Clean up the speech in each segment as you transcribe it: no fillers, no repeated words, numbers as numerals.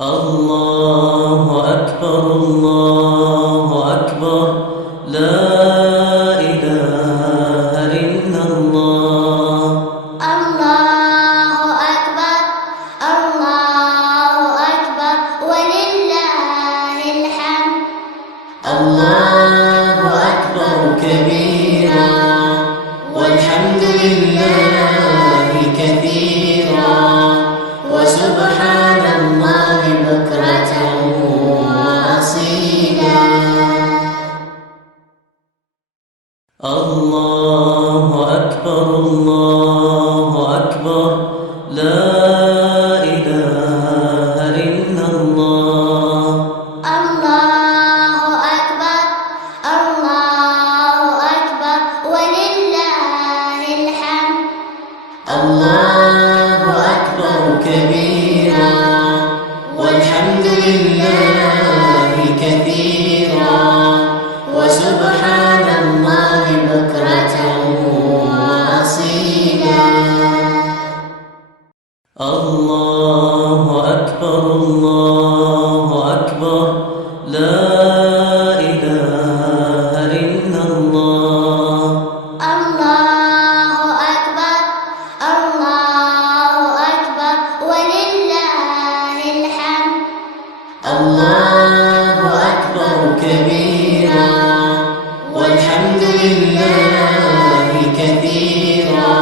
الله أكبر الله أكبر لا إله إلا الله. الله أكبر الله أكبر ولله الحمد. الله أكبر كبيرا والحمد لله كثيرا وسبحان الله بكرة وأصيلا. الله أكبر الله أكبر لا إله إلا الله. الله أكبر الله أكبر ولله الحمد. الله أكبر كبيرا والحمد لله كثيرا وسبحان الله بكرة وأصيلا. الله أكبر الله أكبر لا إله إلا الله. الله أكبر الله أكبر ولله الحمد. الله أكبر كبيرا والحمد لله كثيرا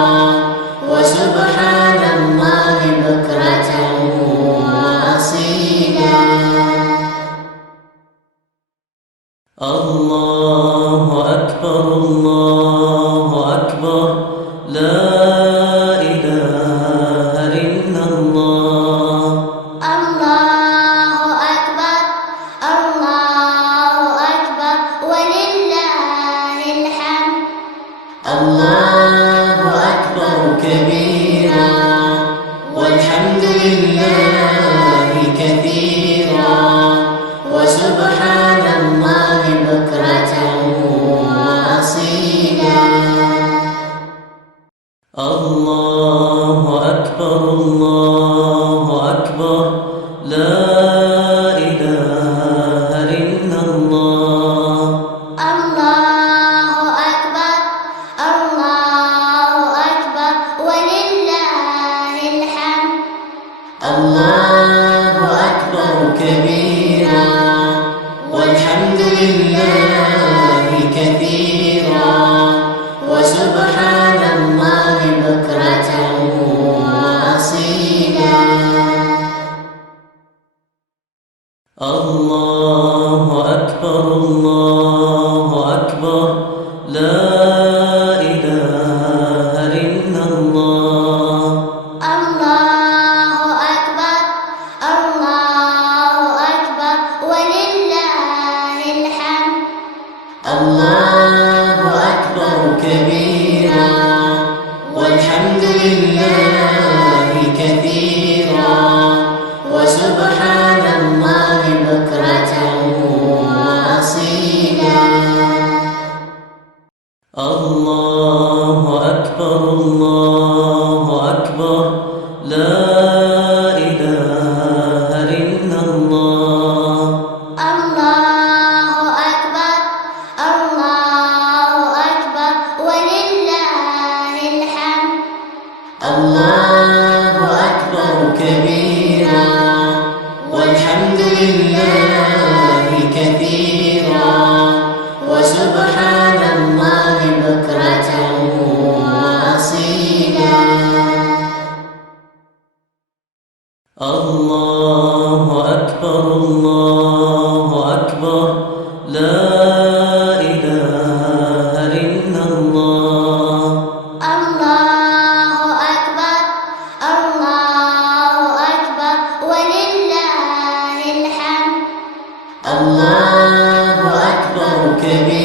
وسبحان الله بكرة وأصيلا. الله أكبر الله أكبر لا إله إلا الله. الله أكبر الله أكبر ولله الحمد. الله أكبر كبيرا والحمد لله كثيرا وسبحان الله بكرة وأصيلا. الله أكبر الله أكبر لا إله إلا الله. الله أكبر الله أكبر ولله الحمد. الله أكبر كبيرا والحمد لله كثيرا وسبحان الله بكرة وأصيلا. الله أكبر الله أكبر لا إله إلا الله. الله أكبر الله أكبر ولله الحمد. الله أكبر كبيرا والحمد لله كثيرا وسبحان الله بكرة وأصيلا. الله أكبر الله أكبر لا إله إلا الله. الله أكبر الله أكبر ولله الحمد. الله أكبر كبيرا والحمد لله كثيرا وسبحان الله بكرة وأصيلا. الله أكبر الله أكبر لا إله إلا الله. الله أكبر الله أكبر ولله الحمد. الله أكبر كبيرا